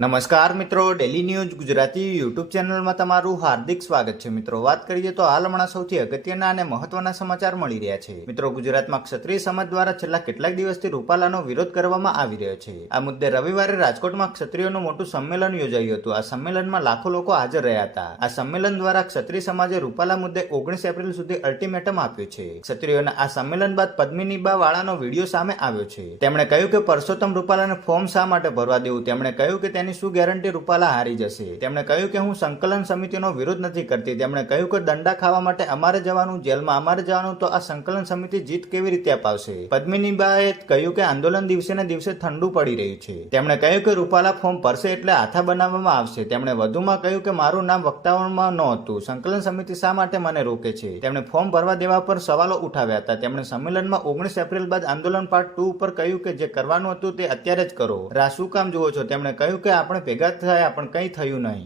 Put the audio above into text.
નમસ્કાર મિત્રો daily news Gujarati YouTube ચેનલમાં તમારું હાર્દિક સ્વાગત છે. મિત્રો, વાત કરીએ તો હાલ હમણાં સૌથી અગત્યના અને મહત્વના સમાચાર મળી રહ્યા છે. મિત્રો, ગુજરાતમાં ક્ષત્રિય સમાજ દ્વારા છેલ્લા કેટલાક દિવસથી રૂપાલાનો વિરોધ કરવામાં આવી રહ્યો છે. આ મુદ્દે રવિવારે રાજકોટમાં ક્ષત્રિયોનું મોટું સંમેલન યોજાયું હતું. આ સંમેલનમાં લાખો લોકો હાજર રહ્યા હતા. આ સંમેલન દ્વારા ક્ષત્રિય સમાજે રૂપાલા મુદ્દે ઓગણીસ એપ્રિલ સુધી અલ્ટિમેટમ આપ્યું છે. ક્ષત્રિયોના આ સંમેલન બાદ પદ્મિનીબા વાળાનો વીડિયો સામે આવ્યો છે. તેમણે કહ્યું કે પરસોત્તમ રૂપાલાને ફોર્મ શા માટે ભરવા દેવું? તેમણે કહ્યું કે તેની શું ગેરંટી રૂપાલા હારી જશે? તેમણે કહ્યું કે હું સંકલન સમિતિનો વિરોધ નથી કરતી. તેમણે કહ્યું કે દંડા ખાવા માટે અમારે જવાનું, જેલમાં અમારે જવાનું, તો આ સંકલન સમિતિ જીત કેવી રીતે અપાવશે? પદ્મિનીબાએ કહ્યું કે આંદોલન દિવસે ને દિવસે ઠંડુ પડી રહ્યું છે. તેમણે કહ્યું કે રૂપાલા ફોર્મ ભરશે એટલે હાથા બનાવવામાં આવશે. તેમણે વધુમાં કહ્યું કે મારું નામ વક્તાવણમાં નહોતું. સંકલન સમિતિ શા માટે મને રોકે છે? તેમણે ફોર્મ ભરવા દેવા પર સવાલો ઉઠાવ્યા હતા. તેમણે સંમેલનમાં ઓગણીસ એપ્રિલ બાદ આંદોલન પાર્ટ ટુ ઉપર કહ્યું કે જે કરવાનું હતું તે અત્યારે જ કરો. રા શું કામ જુઓ છો. તેમણે કહ્યું કે આપણે ભેગા થયા પણ કંઈ થયું નહીં.